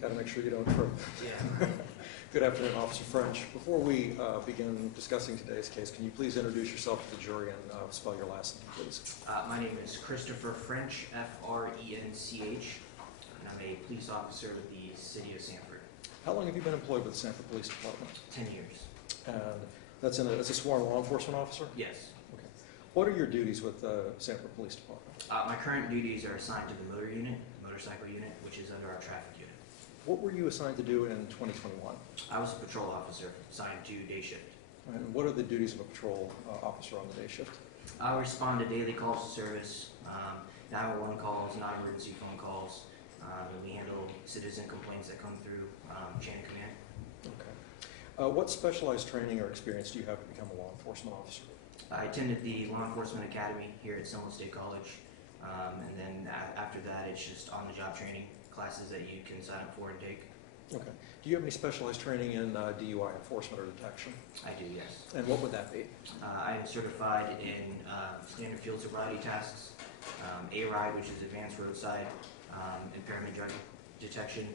Got to make sure you don't trip. Yeah. Good afternoon, Officer French. Before we begin discussing today's case, can you please introduce yourself to the jury and spell your last name, please? My name is Christopher French, F-R-E-N-C-H, and I'm a police officer with the City of Sanford. How long have you been employed with the Sanford Police Department? 10 years. And that's as a sworn law enforcement officer? Yes. Okay. What are your duties with the Sanford Police Department? My current duties are assigned to the motorcycle unit, which is under our traffic unit. What were you assigned to do in 2021? I was a patrol officer assigned to day shift. And what are the duties of a patrol officer on the day shift? I respond to daily calls to service, 911 calls, non-emergency phone calls, and we handle citizen complaints that come through chain of command. Okay. What specialized training or experience do you have to become a law enforcement officer? I attended the Law Enforcement Academy here at Seminole State College, and then after that it's just on-the-job training classes that you can sign up for and take. Okay. Do you have any specialized training in DUI enforcement or detection? I do, yes. And what would that be? I am certified in standard field sobriety tasks, ARIDE, which is advanced roadside impairment drug detection,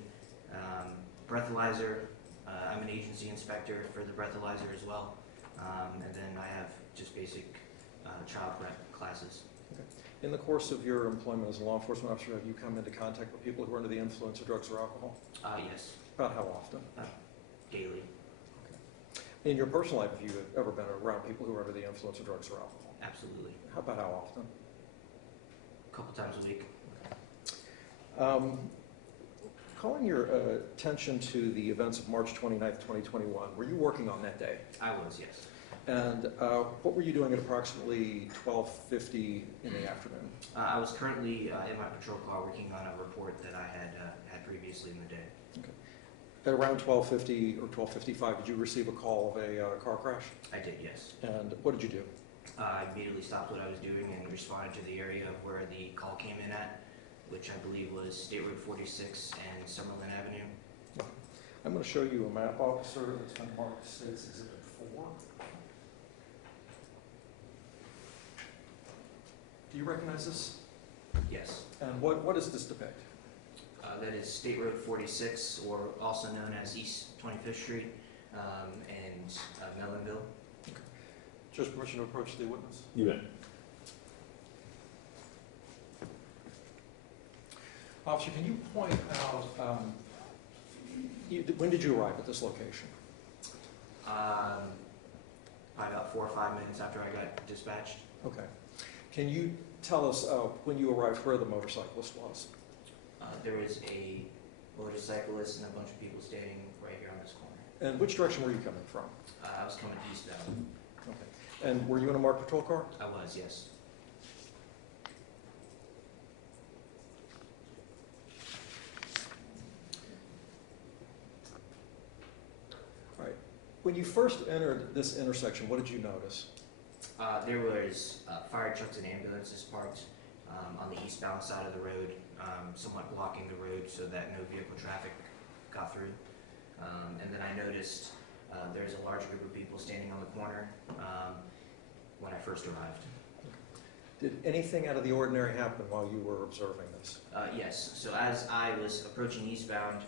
breathalyzer. I'm an agency inspector for the breathalyzer as well, and then I have just basic child prep classes. Okay. In the course of your employment as a law enforcement officer, have you come into contact with people who are under the influence of drugs or alcohol? Yes. About how often? Daily. Okay. In your personal life, have you ever been around people who are under the influence of drugs or alcohol? Absolutely. How about how often? A couple times a week. Okay. Calling your attention to the events of March 29th, 2021, were you working on that day? I was, yes. And what were you doing at approximately 12:50 in the afternoon? I was currently in my patrol car working on a report that I had previously in the day. Okay. At around 12:50 or 12:55, did you receive a call of a car crash? I did, yes. And what did you do? I immediately stopped what I was doing and responded to the area where the call came in at, which I believe was State Road 46 and Summerlin Avenue. Okay. I'm going to show you a map, officer, that's been marked States Exhibit 4. Do you recognize this? Yes. And what does this depict? That is State Road 46, or also known as East 25th Street, and Mellonville. Okay. Just permission to approach the witness? You bet. Officer, can you point out, when did you arrive at this location? Probably about 4 or 5 minutes after I got dispatched. Okay. Can you tell us when you arrived where the motorcyclist was? There was a motorcyclist and a bunch of people standing right here on this corner. And which direction were you coming from? I was coming eastbound. Okay. And were you in a marked patrol car? I was, yes. All right. When you first entered this intersection, what did you notice? There was fire trucks and ambulances parked on the eastbound side of the road, somewhat blocking the road so that no vehicle traffic got through. And then I noticed there's a large group of people standing on the corner when I first arrived. Did anything out of the ordinary happen while you were observing this? Yes. So as I was approaching eastbound,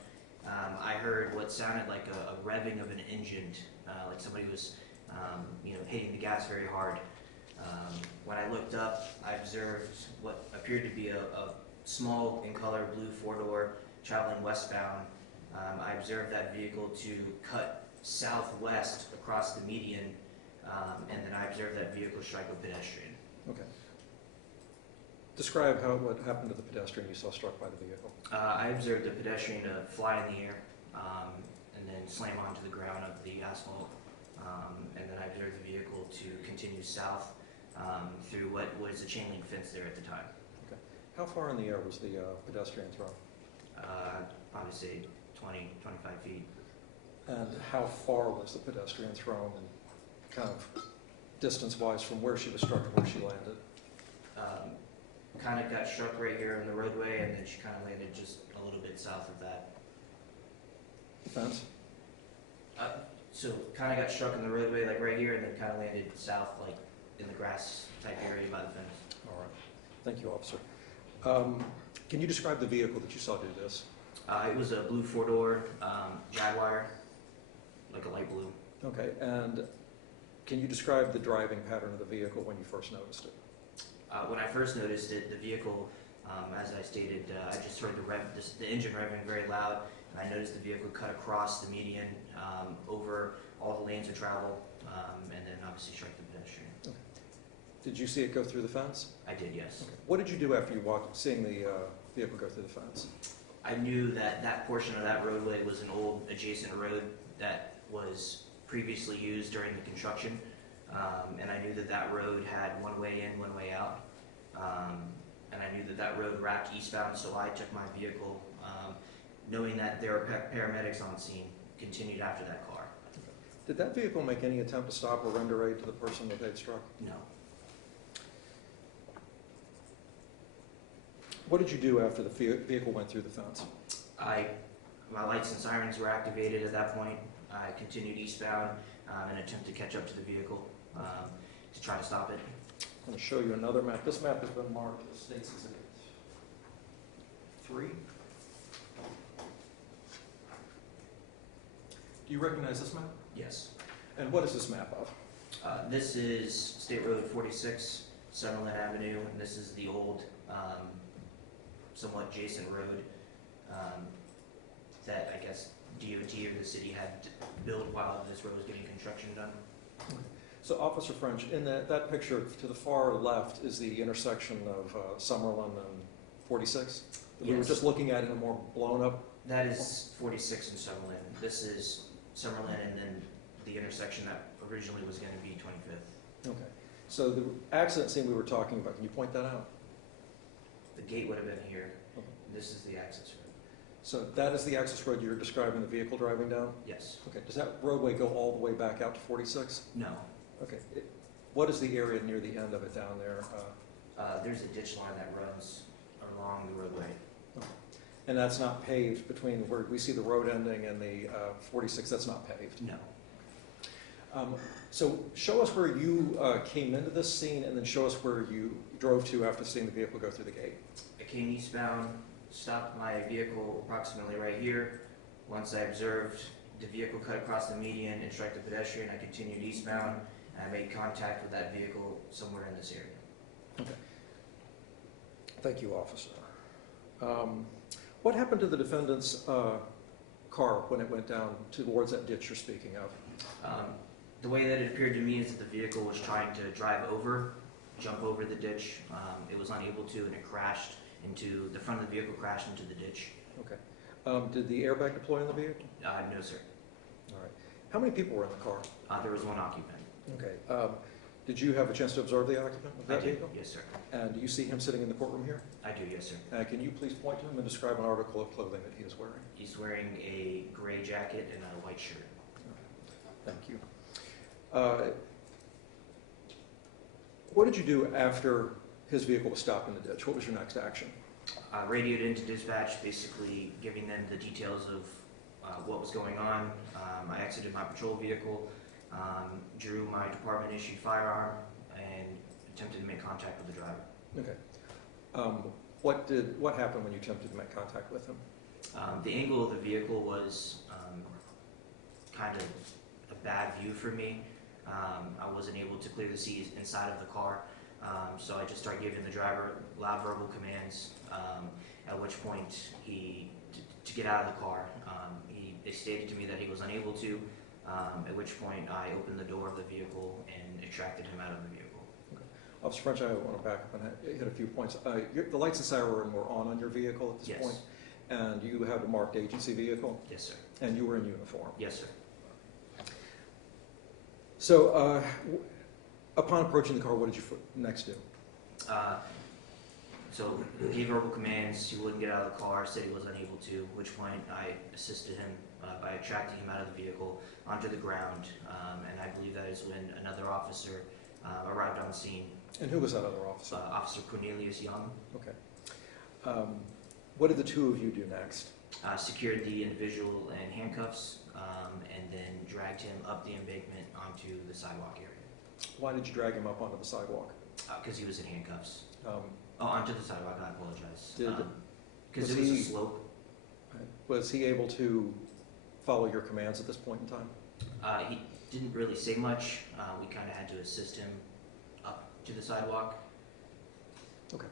I heard what sounded like a revving of an engine, like somebody was hitting the gas very hard. When I looked up, I observed what appeared to be a small in color blue four-door traveling westbound. I observed that vehicle to cut southwest across the median, and then I observed that vehicle strike a pedestrian. Okay. Describe what happened to the pedestrian you saw struck by the vehicle. I observed the pedestrian fly in the air and then slam onto the ground of the asphalt. And then I observed the vehicle to continue south through what was a chain link fence there at the time. Okay. How far in the air was the pedestrian thrown? Probably say 20, 25 feet. And how far was the pedestrian thrown, and kind of distance-wise from where she was struck to where she landed? Kind of got struck right here in the roadway, and then she kind of landed just a little bit south of that. The fence? So kind of got struck in the roadway, like right here, and then kind of landed south, like in the grass type area by the fence. All right. Thank you, officer. Can you describe the vehicle that you saw do this? It was a blue four-door Jaguar, like a light blue. Okay, and can you describe the driving pattern of the vehicle when you first noticed it? When I first noticed it, the vehicle, as I stated, I just heard the engine revving very loud, and I noticed the vehicle cut across the median over all the lanes of travel, and then obviously struck the pedestrian. Okay. Did you see it go through the fence? I did, yes. Okay. What did you do after you walked, seeing the vehicle go through the fence? I knew that that portion of that roadway was an old adjacent road that was previously used during the construction, and I knew that that road had one way in, one way out, and I knew that that road racked eastbound, so I took my vehicle, knowing that there were paramedics on scene, continued after that car. Did that vehicle make any attempt to stop or render aid to the person that they'd struck? No. What did you do after the vehicle went through the fence? My lights and sirens were activated at that point. I continued eastbound in an attempt to catch up to the vehicle to try to stop it. I'm going to show you another map. This map has been marked as States Exhibit 3. Do you recognize this map? Yes. And what is this map of? This is State Road 46, Summerlin Avenue, and this is the old, somewhat adjacent road that I guess DOT or the city had built while this road was getting construction done. So, Officer French, in that picture to the far left is the intersection of Summerlin and 46 that we were Yes. just looking at in a more blown up. That is 46 in Summerlin. This is Summerlin and then the intersection that originally was going to be 25th. Okay. So the accident scene we were talking about, can you point that out? The gate would have been here. Okay. This is the access road. So that is the access road you're describing the vehicle driving down? Yes. Okay. Does that roadway go all the way back out to 46? No. Okay. What is the area near the end of it down there? There's a ditch line that runs along the roadway. And that's not paved between where we see the road ending and the 46, that's not paved? No. So show us where you came into this scene and then show us where you drove to after seeing the vehicle go through the gate. I came eastbound, stopped my vehicle approximately right here. Once I observed the vehicle cut across the median and struck the pedestrian, I continued eastbound and I made contact with that vehicle somewhere in this area. Okay. Thank you, officer. What happened to the defendant's car when it went down towards that ditch you're speaking of? The way that it appeared to me is that the vehicle was trying to jump over the ditch. It was unable to, and it crashed into, the front of the vehicle crashed into the ditch. Okay. Did the airbag deploy in the vehicle? No, sir. All right. How many people were in the car? There was one occupant. Okay. Did you have a chance to observe the occupant of that I did, vehicle? yes, sir. And do you see him sitting in the courthrooom here? I do, yes, sir. Can you please point to him and describe an article of clothing that he is wearing? He's wearing a gray jacket and a white shirt. Thank you. What did you do after his vehicle was stopped in the ditch? What was your next action? Radioed into dispatch, basically giving them the details of what was going on. I exited my patrol vehicle, drew my department-issued firearm, and attempted to make contact with the driver. Okay. What happened when you attempted to make contact with him? The angle of the vehicle was kind of a bad view for me. I wasn't able to clear the seat inside of the car, so I just started giving the driver loud verbal commands, at which point to get out of the car. They stated to me that he was unable to, at which point I opened the door of the vehicle and extracted him out of the vehicle. Okay. Officer French, I want to back up and hit a few points. The lights and siren were on your vehicle at this Yes. point, and you had a marked agency vehicle, Yes, sir. and you were in uniform. Yes, sir. So, upon approaching the car, what did you next do? So gave verbal commands, he wouldn't get out of the car, said he was unable to, at which point I assisted him by attracting him out of the vehicle onto the ground, and I believe that is when another officer arrived on scene. And who was that other officer? Officer Cornelius Young. Okay. What did the two of you do next? Secured the individual in handcuffs, and then dragged him up the embankment onto the sidewalk area. Why did you drag him up onto the sidewalk? Because he was in handcuffs. Um, Onto the sidewalk, I apologize. Did- Because was it was he- a slope. Was he able to follow your commands at this point in time? He didn't really say much. We kind of had to assist him up to the sidewalk. Okay.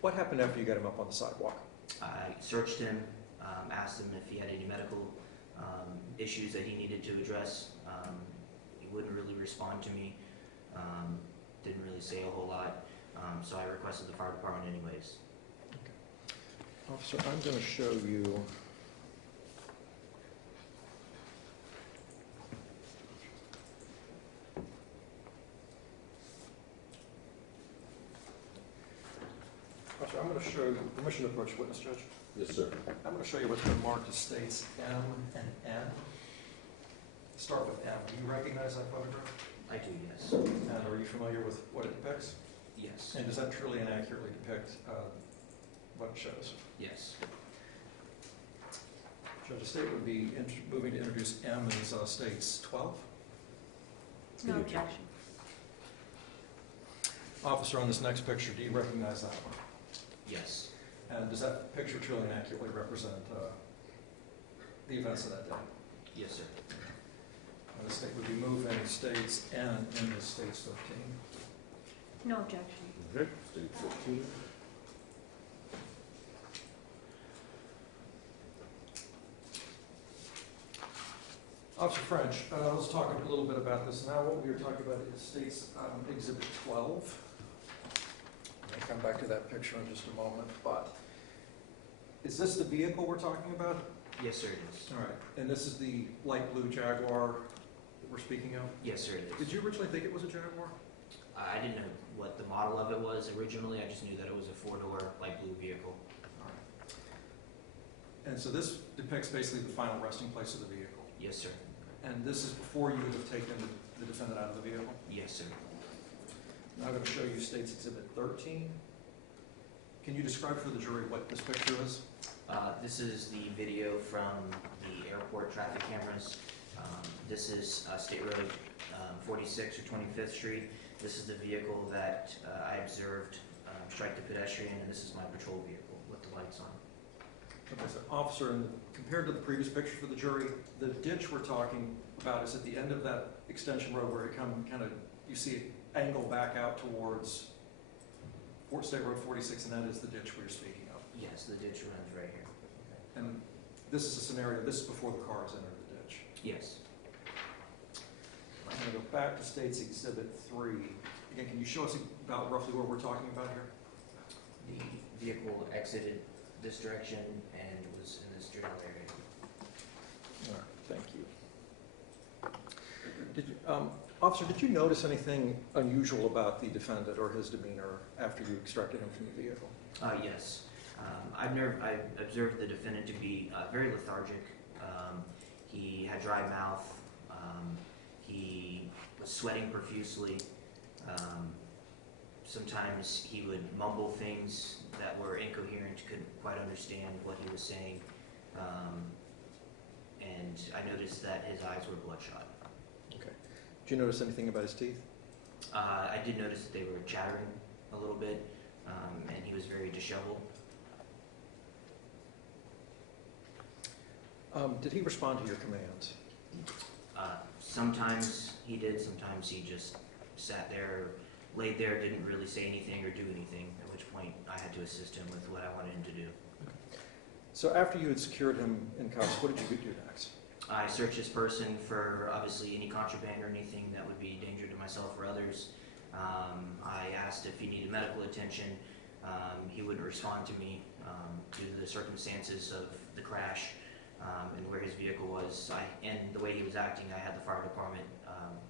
What happened after you got him up on the sidewalk? I searched him, asked him if he had any medical issues that he needed to address. He wouldn't really respond to me, didn't really say a whole lot, so I requested the fire department anyways. Okay. Officer, I'm going to show you Officer, I'm going to show you, permission to approach witness, Judge. Yes, sir. I'm going to show you what's been marked as states M and N. Start with M. Do you recognize that photograph? I do, yes. And are you familiar with what it depicts? Yes. And does that truly and accurately depict what it shows? Yes. Judge, the state would be moving to introduce M as states 12. No objection. Officer, on this next picture, do you recognize that one? Yes. And does that picture truly and accurately represent the events of that day? Yes, sir. And the state would be moving states N into states 13. No objection. Okay. State 15. Officer French, let's talk a little bit about this now. What we were talking about is states Exhibit 12. I'll come back to that picture in just a moment, but is this the vehicle we're talking about? Yes, sir, it is. All right, and this is the light blue Jaguar that we're speaking of? Yes, sir, it is. Did you originally think it was a Jaguar? I didn't know what the model of it was originally. I just knew that it was a four-door light blue vehicle. All right. And so this depicts basically the final resting place of the vehicle? Yes, sir. And this is before you would have taken the defendant out of the vehicle? Yes, sir. Now I'm going to show you State's Exhibit 13. Can you describe for the jury what this picture is? This is the video from the airport traffic cameras. This is State Road 46 or 25th Street. This is the vehicle that I observed strike the pedestrian, and this is my patrol vehicle with the lights on. Okay, so officer, compared to the previous picture for the jury, the ditch we're talking about is at the end of that extension road where it you see it angle back out towards State Road 46, and that is the ditch we're speaking of. Yes, the ditch runs right here. And this is a scenario, this is before the cars enter the ditch. Yes. I'm going to go back to State's Exhibit 3. Again, can you show us about roughly what we're talking about here? The vehicle exited this direction and was in this general area. All right, thank you. Officer, did you notice anything unusual about the defendant or his demeanor after you extracted him from the vehicle? Yes. I observed the defendant to be very lethargic. He had dry mouth. He was sweating profusely. Sometimes he would mumble things that were incoherent, couldn't quite understand what he was saying. And I noticed that his eyes were bloodshot. Okay. Did you notice anything about his teeth? I did notice that they were chattering a little bit, and he was very disheveled. Did he respond to your commands? Sometimes he did, sometimes he just sat there, laid there, didn't really say anything or do anything, at which point I had to assist him with what I wanted him to do. Okay. So after you had secured him in cuffs, what did you do next? I searched his person for obviously any contraband or anything that would be a danger to myself or others. I asked if he needed medical attention. He wouldn't respond to me due to the circumstances of the crash and where his vehicle was. And the way he was acting, I had the fire department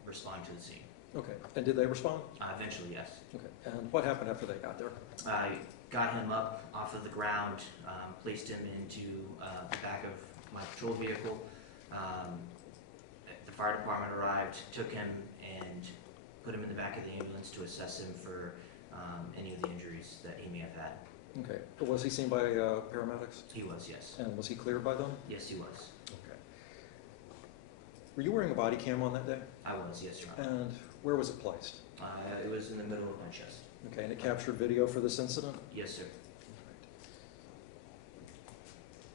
respond to the scene. Okay. And did they respond? Eventually, yes. Okay. And what happened after they got there? I got him up off of the ground, placed him into the back of my patrol vehicle. The fire department arrived, took him, and put him in the back of the ambulance to assess him for any of the injuries that he may have had. Okay. Was he seen by paramedics? He was, yes. And was he cleared by them? Yes, he was. Okay. Were you wearing a body cam on that day? I was, yes, Your Honor. And where was it placed? It was in the middle of my chest. Okay. And it captured video for this incident? Yes, sir.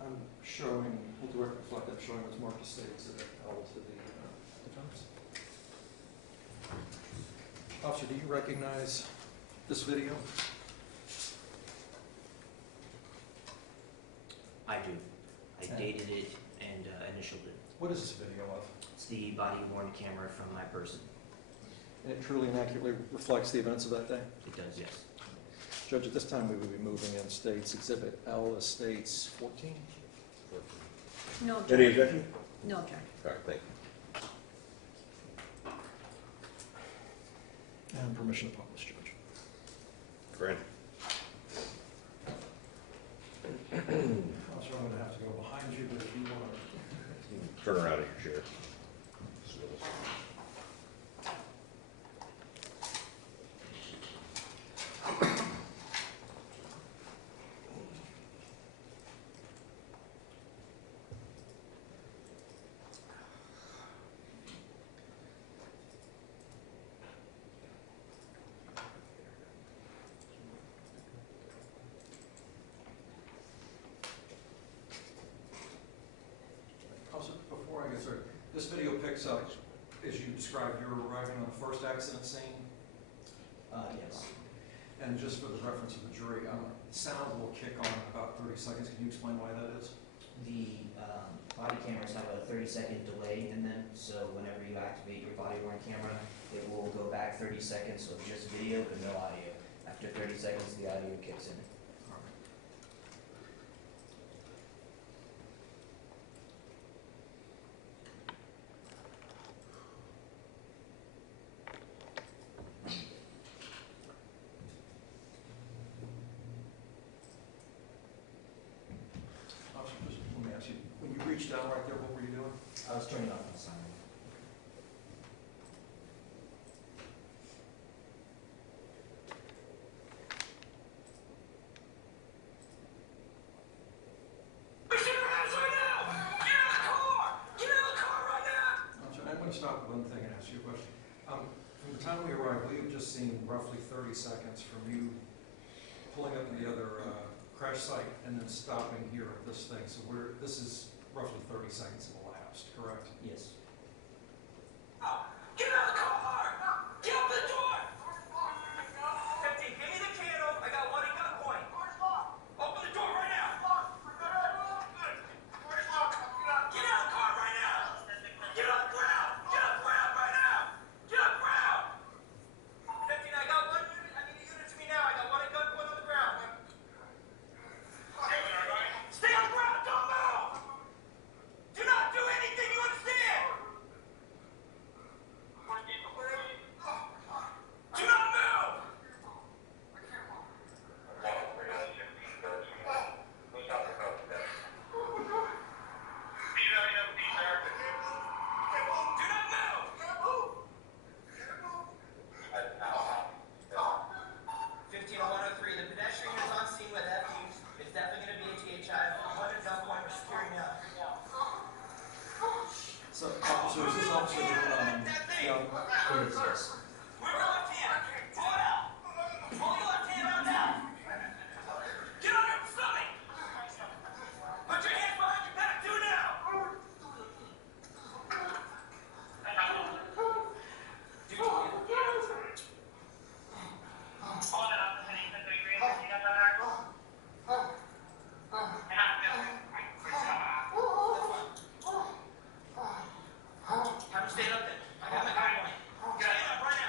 I'm showing, we'll direct reflect, I'm showing what's marked as state exhibit L to the defense. Officer, do you recognize this video? I do. I dated it and initialed it. What is this video of? It's the body-worn camera from my person. And it truly and accurately reflects the events of that day? It does, yes. Judge, at this time, we will be moving in States Exhibit L as States 14. No Any objection. objection? No objection. All right, thank you. And permission to publish, Judge. Granted. Officer, I'm going to have to go behind you, but if you want to... Turn around in your chair. Also, before I get started, this video picks up, as you described, you're arriving on the first accident scene. Yes. And just for the reference of the jury, sound will kick on in about 30 seconds. Can you explain why that is? The body cameras have a 30-second delay in them, so whenever you activate your body-worn camera, it will go back 30 seconds of just video but no audio. After 30 seconds, the audio kicks in. Officer, just let me ask you, when you reached down right there, what were you doing? I was turning off the siren. Officer, I'm going to stop at one thing and ask you a question. From the time we arrived, we have just seen roughly 30 seconds from you pulling up to the other crash site and then stopping here at this thing. So this is roughly 30 seconds have elapsed, correct? Yes. Get out of the car! Get up the door! 15, give me the candle. I got one at gunpoint. Open the door right now. Get out of the car right now. Get on the ground. Get on the ground right now. Get on the ground. 15, I got one unit. I need a unit to me now. I got one at gunpoint on the ground. Stay on the ground. Don't move. Do not do anything. You understand? Do not move! Do not move! 15103, the pedestrian is on scene with FUs. It's definitely going to be a THI. One at gunpoint, we're securing up. So, officer, is this officer young? It is, yes. Move your left hand. Pull it out. Pull your left hand out now. Get on your stomach. Put your hands behind your back. Do it now. Have him stand up then. I got my gunpoint. Stand up right now.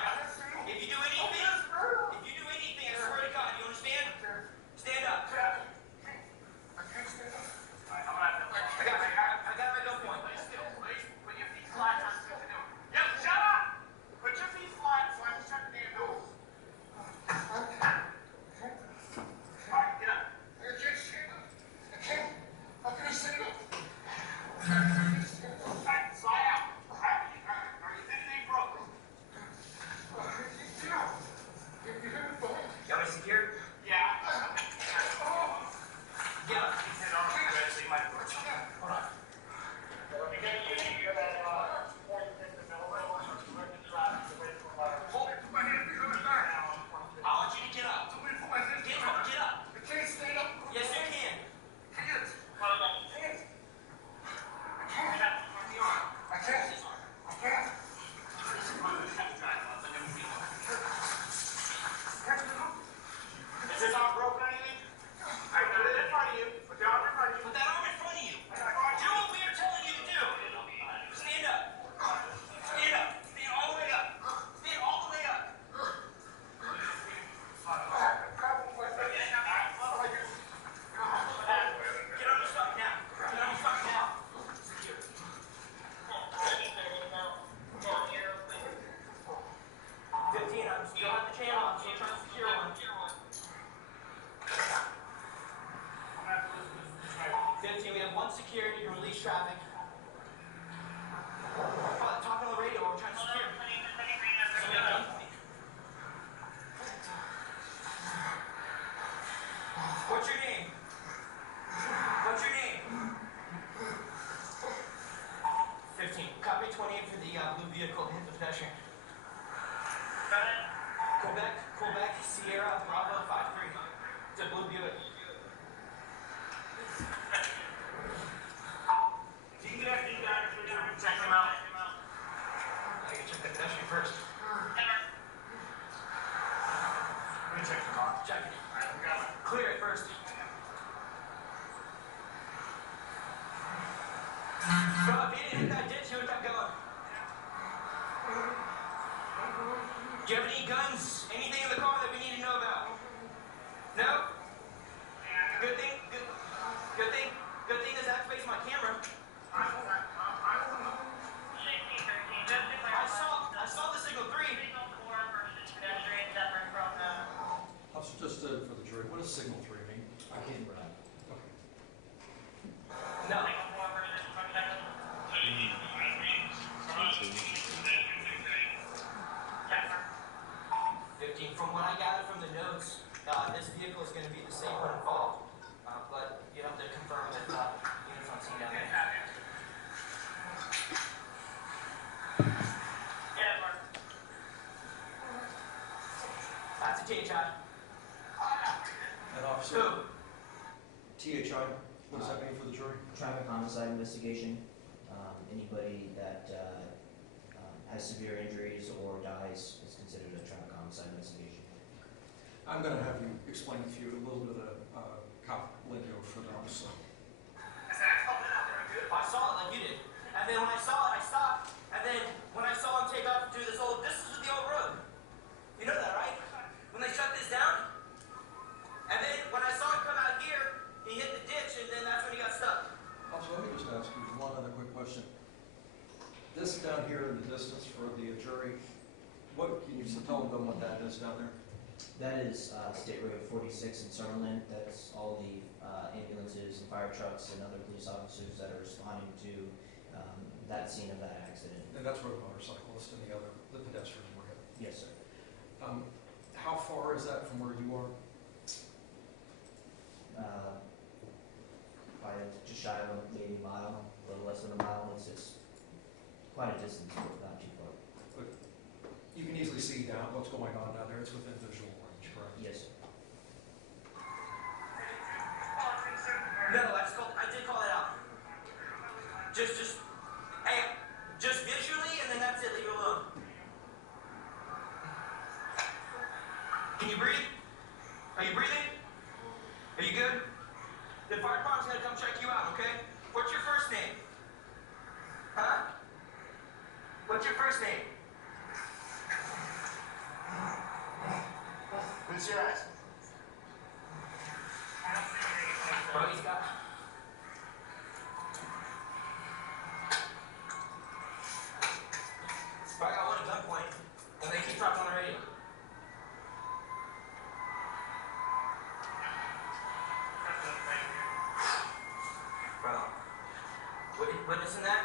1 secured, you can release traffic. Talking on the radio, we're trying to secure. What's your name? What's your name? 15. Copy 28 for the blue vehicle to hit the pedestrian. Quebec, Sierra, Bravo, 5-3. It's a blue Buick. If you can get these guys, check them out. I can check the pedestrian first. Let me check the car. Check it. Clear it first. Bro, if you didn't hit that ditch, you would have kept going. Do you have any guns? Anything in the car that we need to know about? No? Good thing is I face my camera. I saw the signal 3. Officer, just for the jury, what does signal 3 mean? I can't remember. Okay. No. 15. From what I gathered from the notes, this vehicle is going to be the same one involved, but you have to confirm with units on scene down there. That's a THI. And officer, Who? THI, what does that mean for the jury? Traffic homicide investigation. Anybody that has severe injuries or dies is considered a traffic homicide investigation. I'm going to have you explain to you a little bit of the cop lingo for them. So. I saw it like you did. And then when I saw it, I stopped. And then when I saw him take off through this is the old road. You know that, right? When they shut this down. And then when I saw him come out here, he hit the ditch, and then that's when he got stuck. Also, let me just ask you one other quick question. This down here in the distance for the jury, what can you tell them what that is down there? That is State Road 46 in Summerlin. That's all the ambulances and fire trucks and other police officers that are responding to that scene of that accident. And that's where the motorcyclist and the pedestrians were hit. Yes, sir. How far is that from where you are? By just shy of maybe a mile, a little less than a mile. It's quite a distance, but not too far. But you can easily see down what's going on down there. It's within visual range, correct? Yes, sir. No, I did call it out. Just visually, and then that's it. Leave it alone. Can you breathe? Are you breathing? Are you good? The fire department's gonna come check you out, okay? What's your first name? Huh? What's your first name? What's your eyes? Bro, he's got. Bro, I got one at gunpoint, and they keep talking on the radio. Bro, witnessing that?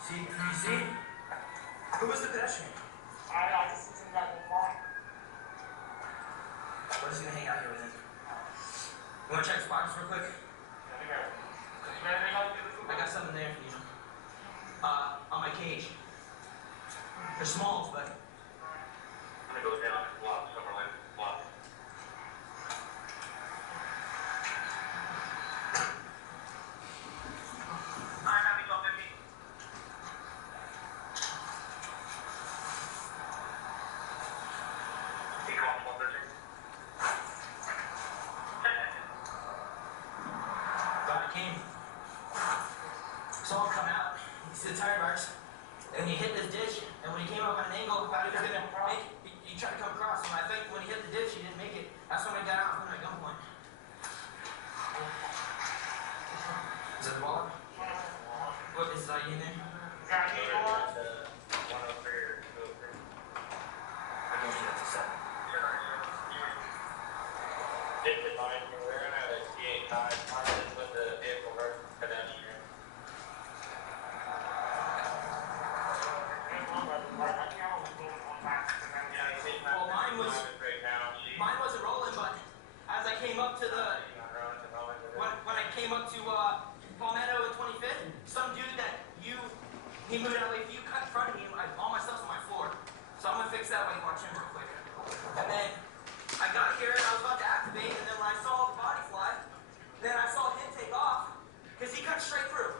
See, you see? Who was the pedestrian? I just didn't get the phone. We're just gonna hang out here with him. You wanna check his pockets real quick? I got something there for you. On my cage. They're smalls, but. I'm gonna go down and block Summerlin. Block. Alright, happy 1250. Can you call 113? God came. Saw him come out. You see the tire marks. And he hit this ditch. And when he came up on an angle, thought he was gonna make. He tried to come across. And I think when he hit the ditch, he didn't make it. That's when I got out and put him at gunpoint. Is that the wallet? What is that in there? Got you one? I 103 or 203. don't think that's a 7. Did the mine you were wearing at a CA9 with the vehicle version? He moved out of the way. If you cut in front of me, all my stuff's on my floor. So I'm gonna fix that while you watch him real quick. And then I got here and I was about to activate, and then when I saw the body fly, then I saw him take off because he cut straight through.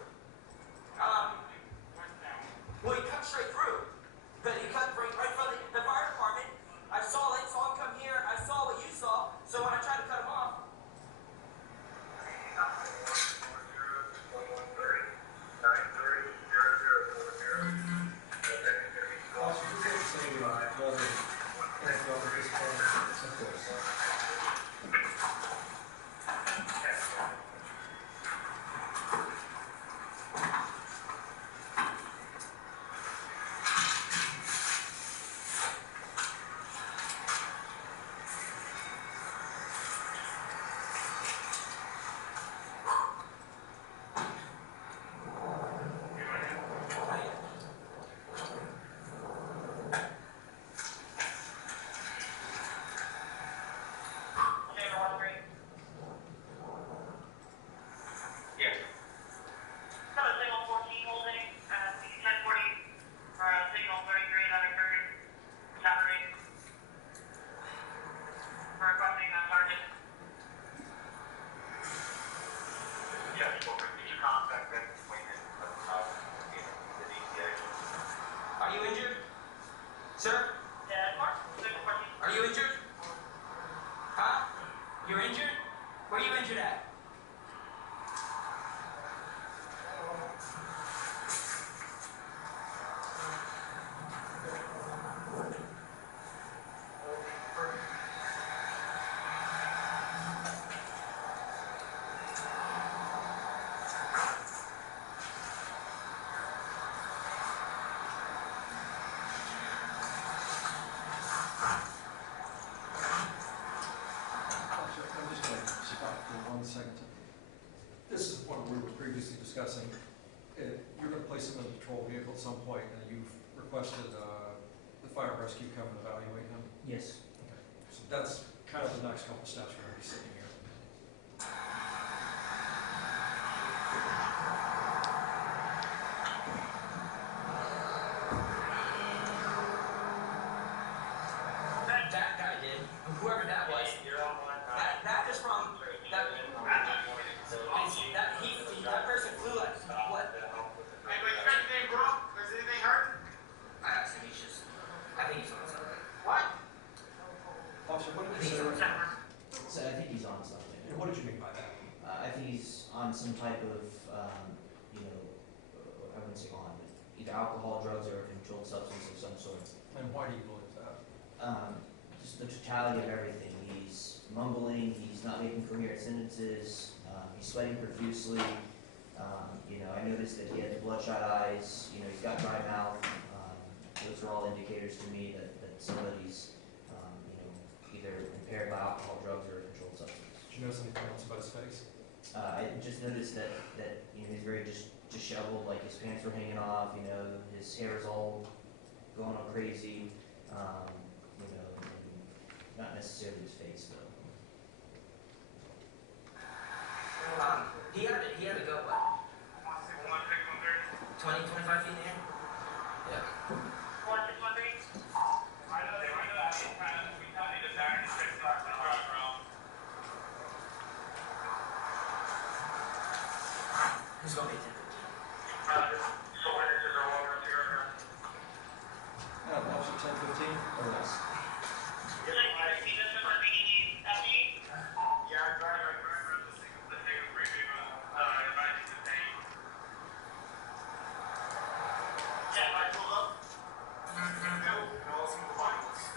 Well, he cut straight through, but he cut right in front of the fire department. I saw it, saw him come here. I saw what you saw. So when I tried to cut him off. Are you injured? Sir? Are you injured? Huh? You're injured? Where are you injured at? I'm just going to stop for 1 second. This is what we were previously discussing. You're going to place him in a patrol vehicle at some point, and you've requested the fire and rescue come and evaluate him. Yes. Okay. So that's kind of the next couple steps we're going to be sitting here. That guy did. Whoever that was. That is from that. That person flew like what? I asked him. I think he's on something. What? Officer, what I did think you he's say? on something. So I think he's on something. And what did you mean by that? I think he's on some type of, you know, I wouldn't say on, but either alcohol, drugs, or a controlled substance of some sort. And why do you believe that? Just the totality of everything. He's mumbling, he's not making coherent sentences, he's sweating profusely. You know, I noticed that he had bloodshot eyes, you know, he's got dry mouth. Those are all indicators to me that somebody's, you know, either impaired by alcohol, drugs, or a controlled substance. Did you notice anything else about his face? I just noticed that you know, he's very disheveled, like his pants were hanging off, you know, his hair is all going all crazy, you know, and not necessarily his face though. He had to go what? 20, 25 feet in the air? Yeah. Who's going to be 10-15? Officer 1015 or less?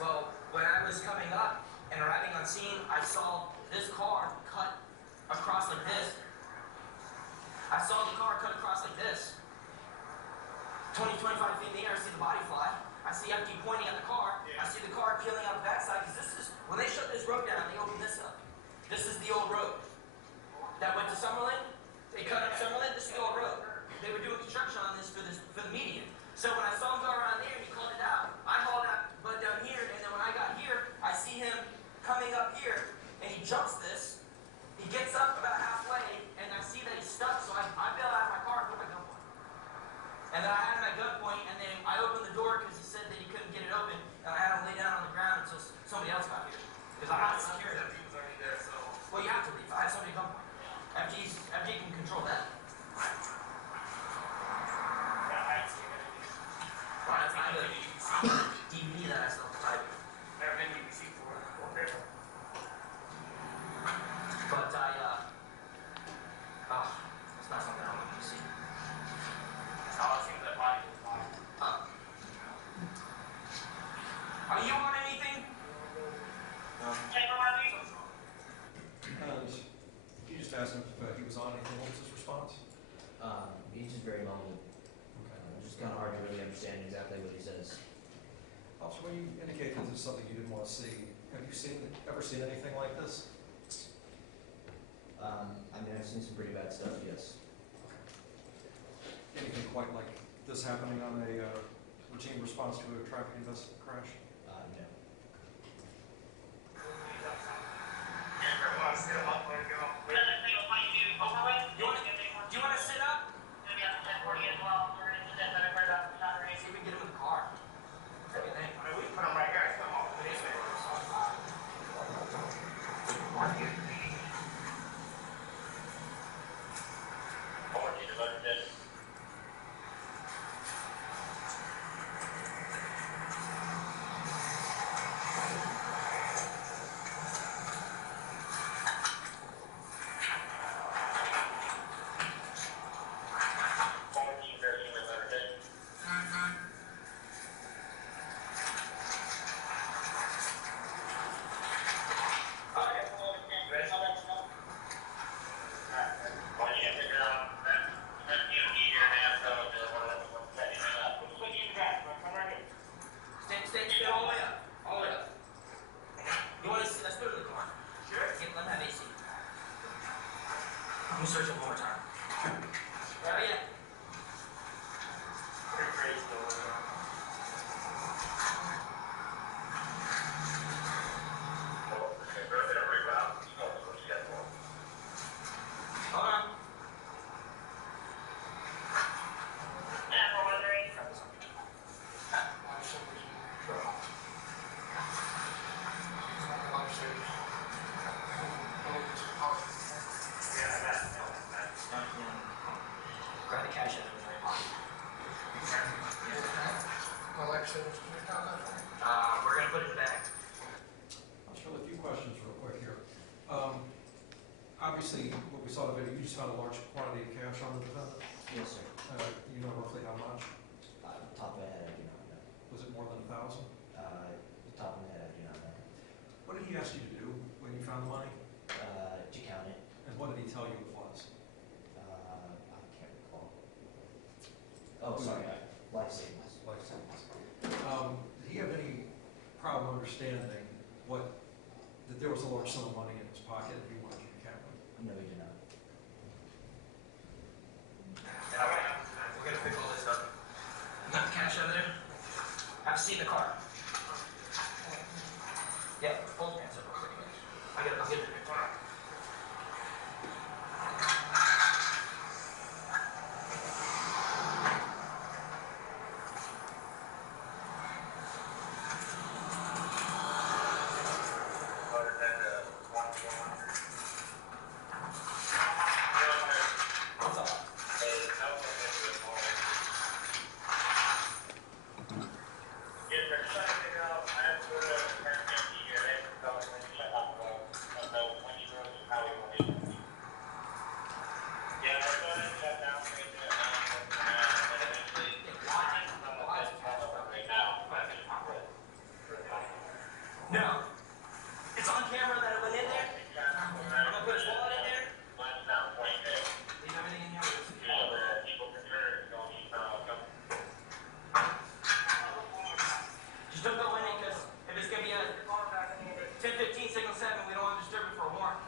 Well, when I was coming up and arriving on scene, I saw this car cut across like this. I saw the car cut across like this. 20, 25 feet in the air, I see the body fly. I see empty pointing at the car. I see the car peeling out the backside. Because this is, when they shut this road down, they opened this up. This is the old road that went to Summerlin. They cut up Summerlin. This is the old road. They were doing construction on this for the median. So when I saw him go around there and he called it out, I hauled out but down here. And then when I got here, I see him coming up here and he jumps this. He gets up about halfway and I see that he's stuck. So I bail out of my car and put my gun on. And then I had my gun somebody come. FG can control that. DVD that I still type. Never been BBC before. But it's not something I'm looking to see. I'll see that body. Are you on anything? No. And you just asked him if he was on anything. What was his response? He's just very mumbling. Okay. Just kind of hard to really understand exactly what he says. Also, when you indicate that this is something you didn't want to see, have you ever seen anything like this? I mean, I've seen some pretty bad stuff, yes. Anything quite like this happening on a routine response to a traffic crash? No. Do you want to sit up? See if we can get him in the car. What do you think? We can put him right here. Stay all the way up. All the way up. You want to see? Let's put it in the car. Sure. Let him have AC. Let me search him one more time. Yeah. Pretty crazy though. Hold on. Grab the cash out of his right pocket. We're gonna put it in the bag. I'll show a few questions real quick here. Obviously, what we saw in the video, you just found a large quantity of cash on the defendant. Yes, sir. You know roughly how much? Top of my head, I do not know. Was it more than 1,000? The top of my head, I do not know. What did he ask you to do when you found the money? To count it, And what did he tell you it was? I can't recall. Oh, sorry, life savings. Life savings. Did he have any problem understanding that there was a large sum of money in his pocket and he wanted you to count it? No, he did not. We're gonna pick all this up. You got the cash over there? Have a seat in the car. Yeah, pull the pants up real quick. I'll get it. Hold on. What's up? No. It's on camera that it went in there. I'm gonna put his wallet in there. Leave everything in here. Just don't go in it because if it's gonna be a 10-15 signal 7, we don't want to disturb it for a warrant.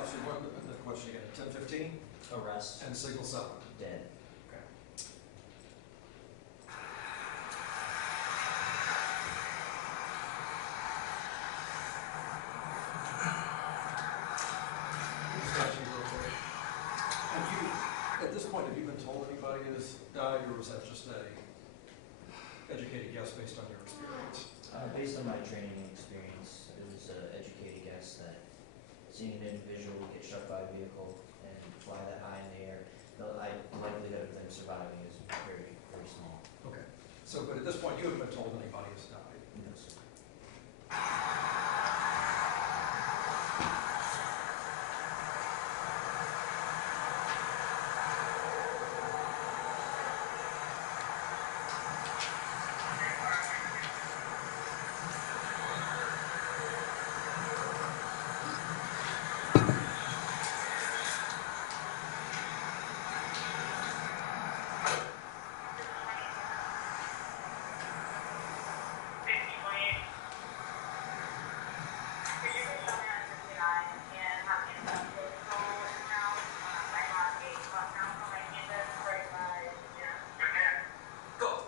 So what, the question again, 10:15 Arrest, and signal 7. dead. Okay. Just ask you real quick. At this point, have you been told anybody has died, or was that just a educated guess based on your experience? Based on my training and experience, it was an educated guess that seeing an individual get struck by a vehicle and fly that high in the air, the likelihood of them surviving is very, very small. Okay. So, but at this point, you haven't been told anybody has died? No, sir. Go.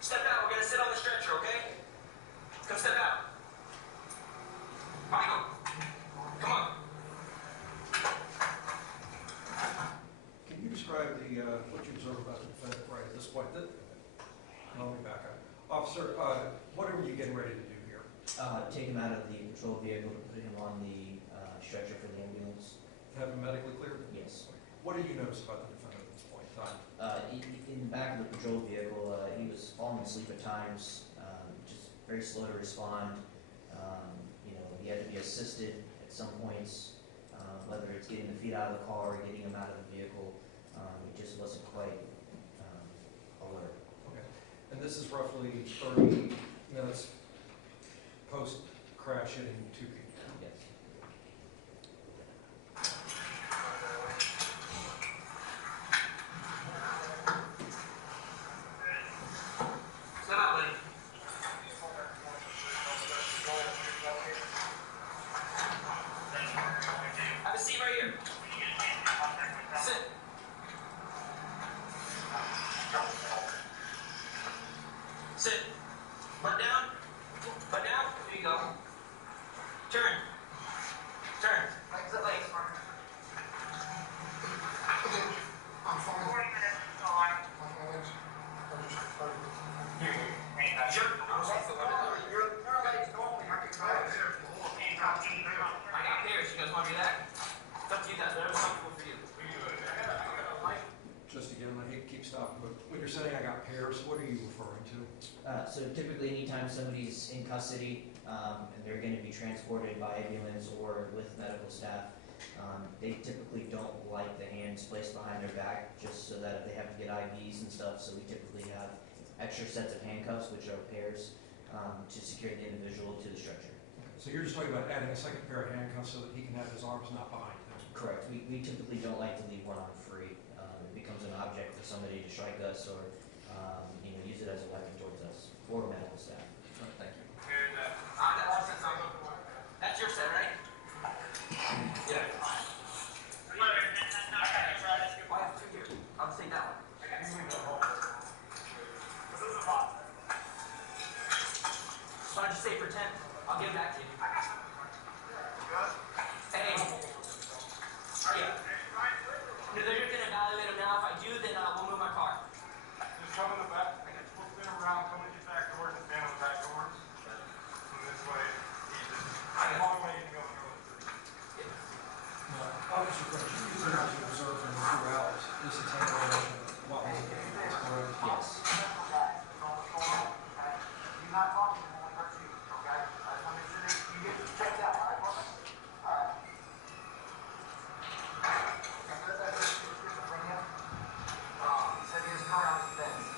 Step out. We're gonna sit on the stretcher, okay? Come step out. Michael, come on. Can you describe what you observed about the defendant right at this point? Let me back up. Officer, what are you getting ready to do here? Take him out of the patrol vehicle to put him on the stretcher for the ambulance. Have him medically cleared? Yes. What did you notice about the defendant at this point in time? In the back of the patrol vehicle, he was falling asleep at times, just very slow to respond. He had to be assisted at some points, whether it's getting the feet out of the car or getting him out of the vehicle. He just wasn't quite alert. Okay. And this is roughly 30 minutes post-crash hitting two people? Yes. Step out, buddy. Have a seat right here. Sit. Sit. Butt down. Butt down. There you go. Turn. Turn. Legs up, legs. I'm fine. 40 minutes on. My legs are just hurting. Sure. Your legs normally have to I got pairs. You guys want to do that? It's up to you guys. Whatever's comfortable for you. Just again, I hate to keep stopping, but when you're saying I got pairs, what are you referring to? So typically, anytime somebody's in custody and they're going to be transported by ambulance or with medical staff, they typically don't like the hands placed behind their back, just so that if they have to get IVs and stuff. So we typically have extra sets of handcuffs, which are pairs, to secure the individual to the structure. So you're just talking about adding a second pair of handcuffs so that he can have his arms not behind him? Correct. We typically don't like to leave one arm free. It becomes an object for somebody to strike us or use it as a weapon towards us or medical staff. Thank you. That's your set, right? Yeah. I have two here. I'll just take that one. Why don't you stay for 10? I'll get back to you. Hey. Yeah. No, they're going to evaluate him now. If I do, then we'll move my car. Just come in the back. We'll spin around, come in your back doors, and stand on the back doors. And this way, the long way you can go through it. Officer French, you said that you observed him throughout this entire relation while he was in the case, correct? Yes. You're not talking to only hurt you, okay? I just want to make sure that you get this checked out, all right, Corbin? All right. He said he was coming out of his fence.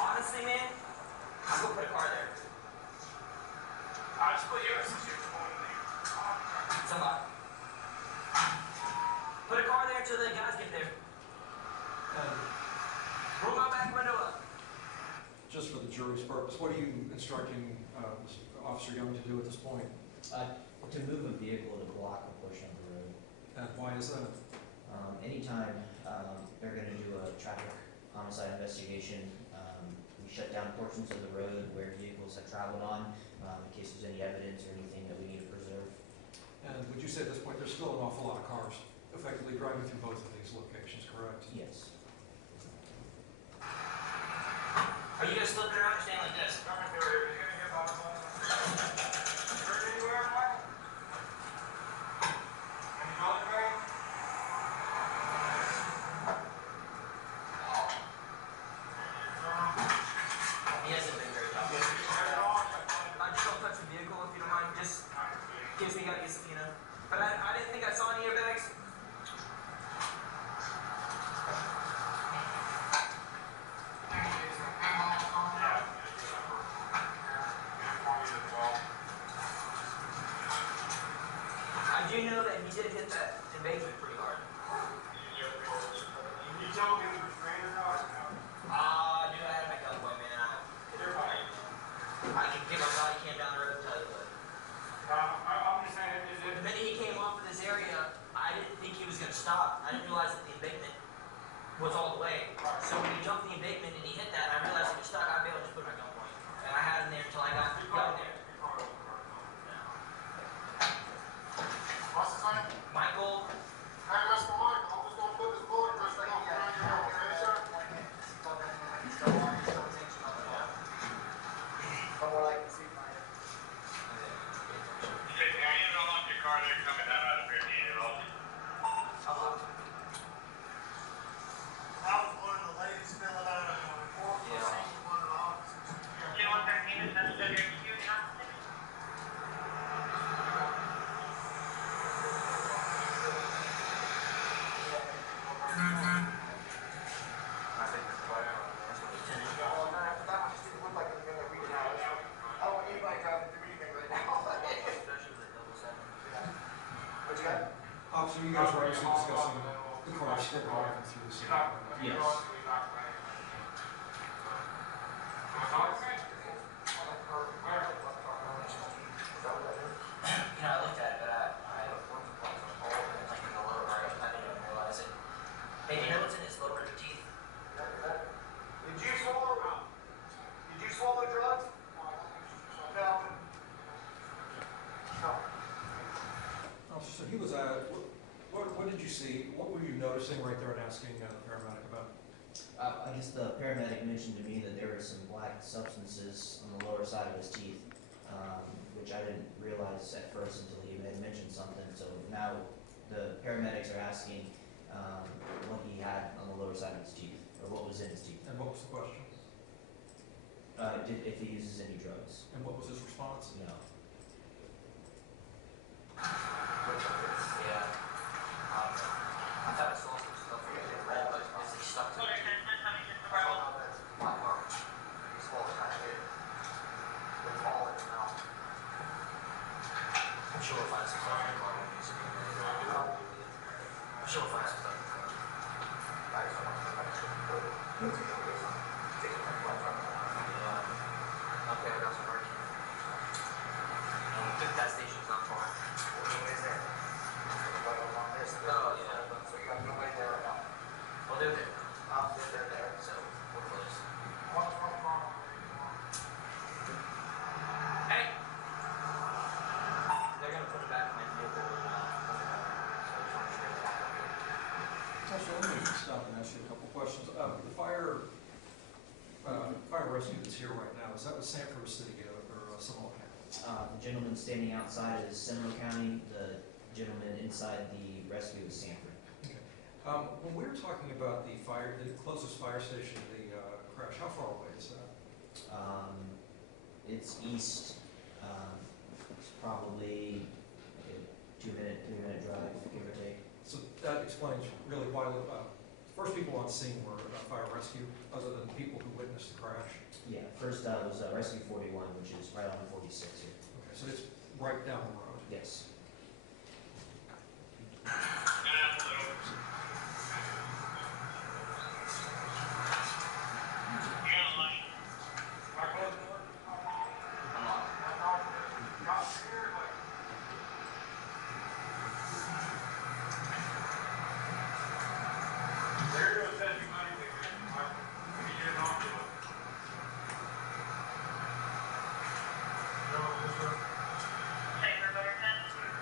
Honestly, man, I'm going to put a car there. I just put yours since you're the one there. Somebody. Put a car there until the guys get there. And Roll my back window up. just for the jury's purpose, what are you instructing Officer Young to do at this point? To move a vehicle to block a portion of the road. And why is that? Anytime they're going to do a traffic homicide investigation, we shut down portions of the road where vehicles have traveled on in case there's any evidence or anything that we need to preserve. And would you say at this point there's still an awful lot of cars effectively driving through both of these locations, correct? Yes. Are you guys slipping around or staying like this? You're gonna get out of he did hit that embankment pretty hard. You tell him he was restrained or not? Dude, I had my gunpoint, man. I can get my body cam down the road and tell you what. I'm just saying, is The it? minute he came off of this area, I didn't think he was going to stop. I didn't realize that the embankment was all the way. So when he jumped the embankment and he hit that, I realized he was stuck. I'd be able to just put my gunpoint. And I had him there until I got in there. What's his name? Michael, Hey, Mr. Michael, I'm just gonna put this bullet first thing on your head, okay, sir? Somewhere like to see my. You don't lock your car there coming down out of here, you know? I was one of the ladies filling out a report for one of the officers. You want their name and WQ now? Officer, you guys were obviously discussing the crash that happened through the city. Yes. I looked at it, but I like in the lower right. I didn't even realize it. Hey, do you know what's in his lower teeth? Did you swallow drugs? No. No. Officer, so he was what did you see? What were you noticing right there and asking the paramedic about? I guess the paramedic mentioned to me that there were some black substances on the lower side of his teeth, which I didn't realize at first until he had mentioned something. So now the paramedics are asking what he had on the lower side of his teeth, or what was in his teeth. And what was the question? If he uses any drugs. And what was his response? No. Yeah. I thought I saw some stuff in the red, but it's like stuck to What the are teeth. 10 honey just about? My car. He swallowed kind of big. It's all in his mouth. I'm sure we'll find some stuff in the car when he's in there. I'm sure we'll find some stuff in the car. I just want to make sure. Take it back right from Yeah. Okay, I got some work. That station's not far. no way there. But on this, Oh, yeah. so you got no way there right now. Well, they're there, They're there. so we're close. What's wrong? Hey! They're gonna put it back in my vehicle and so I just want to bring it back up here. Officer, let me stop and ask you a couple questions. The fire rescue that's here right now, is that with Sanford or City or Seminole County? The gentleman standing outside is Seminole County. The gentleman inside the rescue is Sanford. Okay. When we were talking about the closest fire station to the crash, how far away is that? It's east. It's probably like a 2-minute drive, give or take. So that explains really why first people on scene were fire rescue, other than people who witnessed the crash. Yeah, first was Rescue 41, which is right on 46 here. Okay, so it's right down the road. Yes. Safer, better 10?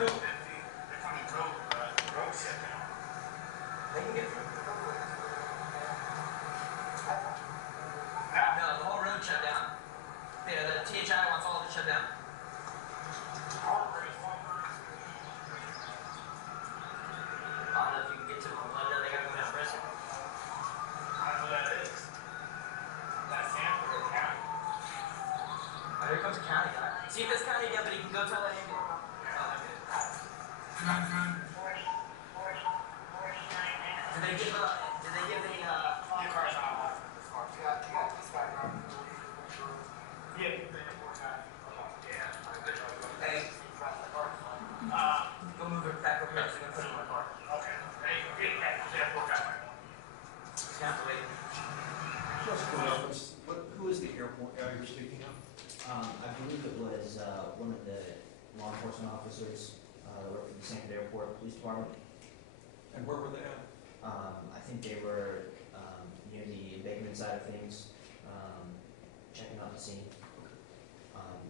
They're coming to the road shut down. They can get through. Now, No, the whole road shut down. Yeah, the THI wants all of it shut down. I don't know if you can get to them. Let them know they gotta go down Bristol. I don't know who that is. That's Sanford or County. Oh, here comes a county guy. See if this county deputy can go tell that ambulance. Oh, okay. Did they give the Your car's on lock. You got this guy driving. Yeah, the airport guy. Yeah. hey, go move it back over here so we can put it in my car. Okay. Hey, get back to the airport guy. Just gonna have to wait. Just for reference, who is the airport guy you're speaking of? I believe it was one of the law enforcement officers that worked at the Sanford Airport Police Department. And where were they at? I think they were near the embankment side of things, checking out the scene.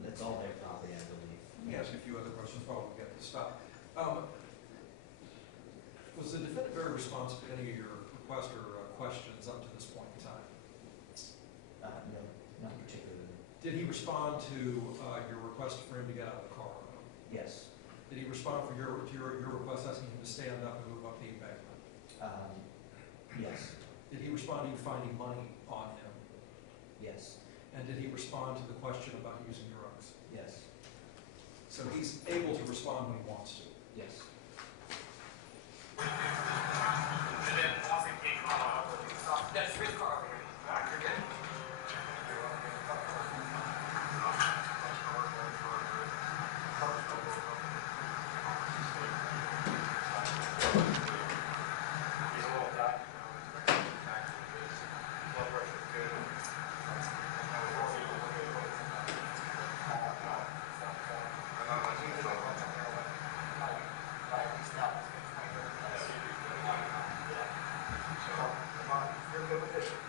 That's all their property, I believe. Let me ask you a few other questions while we get to stop. Was the defendant very responsive to any of your requests or questions up to this point in time? No, not particularly. Did he respond to your request for him to get out of the car? Yes. Did he respond to your request asking him to stand up and move up the embankment? Yes. Did he respond to you finding money on him? Yes. And did he respond to the question about using drugs? Yes. So he's able to respond when he wants to. Yes. And then nothing came on. That's your car over here. You're good. He's a little guy. Blood pressure good.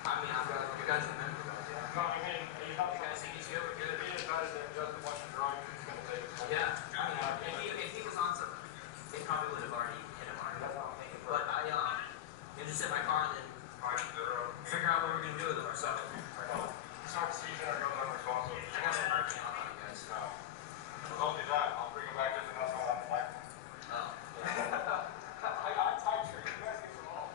I mean, you guys remember that. No, I mean, you know, You guys think he's good? We're good. he decided that just a bunch of drugs, he's gonna take it. Yeah. I mean, if he was on some, they probably would have already hit him already. That's what I'm thinking. But you just sit in my car and then figure out what we're gonna do with him or something. Start seizing our guns unresponsible. I got some work on you guys. No. Well, don't do that. I'll bring him back just enough so I'll have to fight. Oh. I tied you. You guys get some all.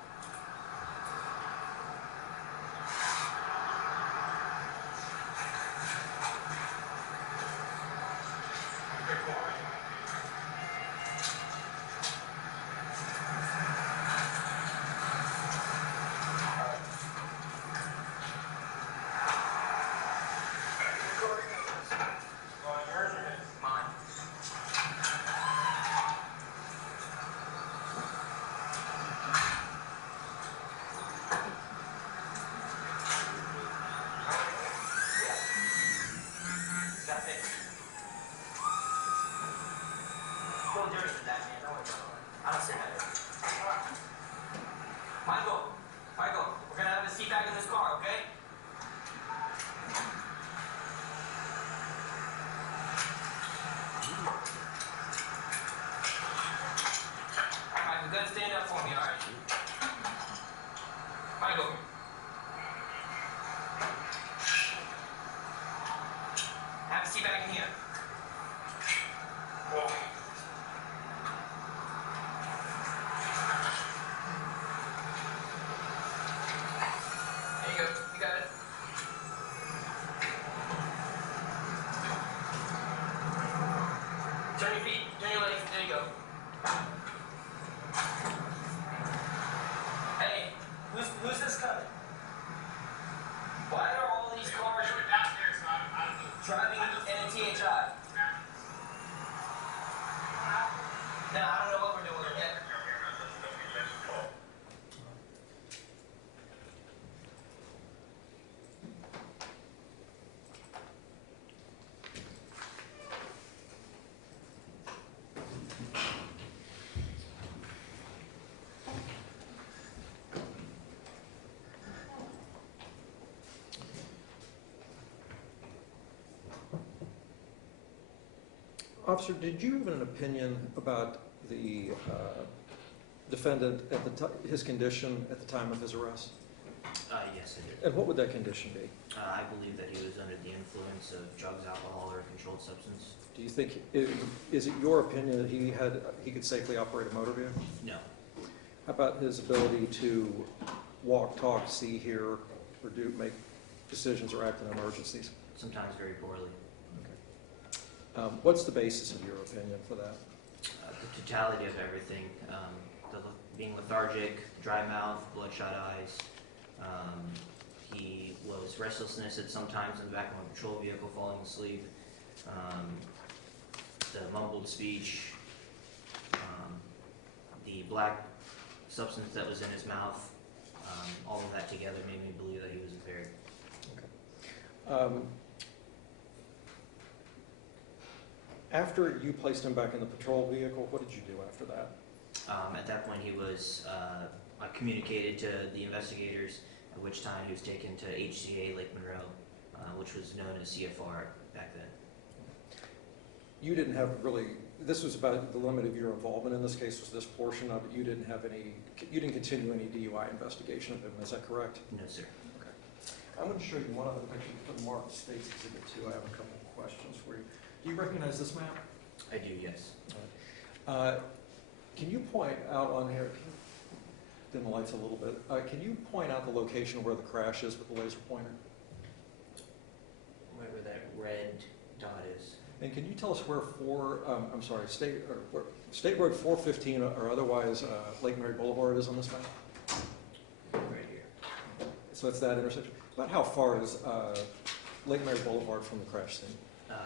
Yours or his? Mine. Got fixed. Go dirty than that, man. Don't worry about it. I don't say that. Michael, we're gonna have a seat back in this car, okay? All right, Michael, go ahead and stand up for me, all right? Michael. Have a seat back in here. Well, There you go. You got it. Turn your feet. Turn your legs. There you go. Hey, who's this coming? Why are all these cars driving in a THI? No, I don't know what we're doing yet. Officer, did you have an opinion about the defendant at his condition at the time of his arrest? Yes, I did. And what would that condition be? I believe that he was under the influence of drugs, alcohol, or a controlled substance. Do you think, is it your opinion that he could safely operate a motor vehicle? No. How about his ability to walk, talk, see, hear, or make decisions or act in emergencies? Sometimes very poorly. What's the basis of your opinion for that? The totality of everything, being lethargic, dry mouth, bloodshot eyes. He was restlessness at some times in the back of a patrol vehicle, falling asleep. The mumbled speech, the black substance that was in his mouth, all of that together made me believe that he was impaired. After you placed him back in the patrol vehicle, what did you do after that? At that point, he was communicated to the investigators, at which time he was taken to HCA Lake Monroe, which was known as CFR back then. You didn't have really, this was about the limit of your involvement in this case, was this portion of it. You didn't continue any DUI investigation of him, is that correct? No, sir. Okay. I'm going to show you one other picture from Mark State's Exhibit 2. I have a couple of questions for you. Do you recognize this map? I do, yes. Can you point out on here, dim the lights a little bit, can you point out the location where the crash is with the laser pointer? Whatever that red dot is. And can you tell us where State Road 415 or otherwise Lake Mary Boulevard is on this map? Right here. So it's that intersection. About how far is Lake Mary Boulevard from the crash scene?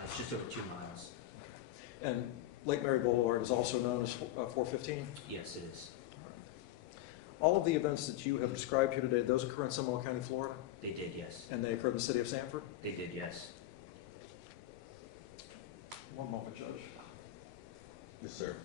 It's just over 2 miles. And Lake Mary Boulevard is also known as 415? Yes, it is. All of the events that you have described here today, those occur in Seminole County, Florida? They did, yes. And they occurred in the city of Sanford? They did, yes. One moment, Judge. Yes, sir.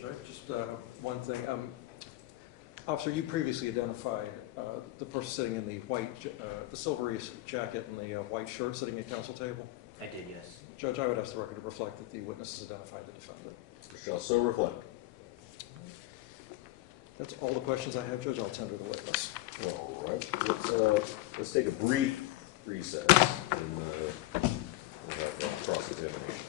Judge, just one thing. Officer, you previously identified the person sitting in the white, the silvery jacket and the white shirt sitting at counsel table? I did, yes. Judge, I would ask the record to reflect that the witnesses identified the defendant. Shall so reflect. That's all the questions I have, Judge. I'll tender the witness. All right. Let's take a brief recess and we'll have cross-examination.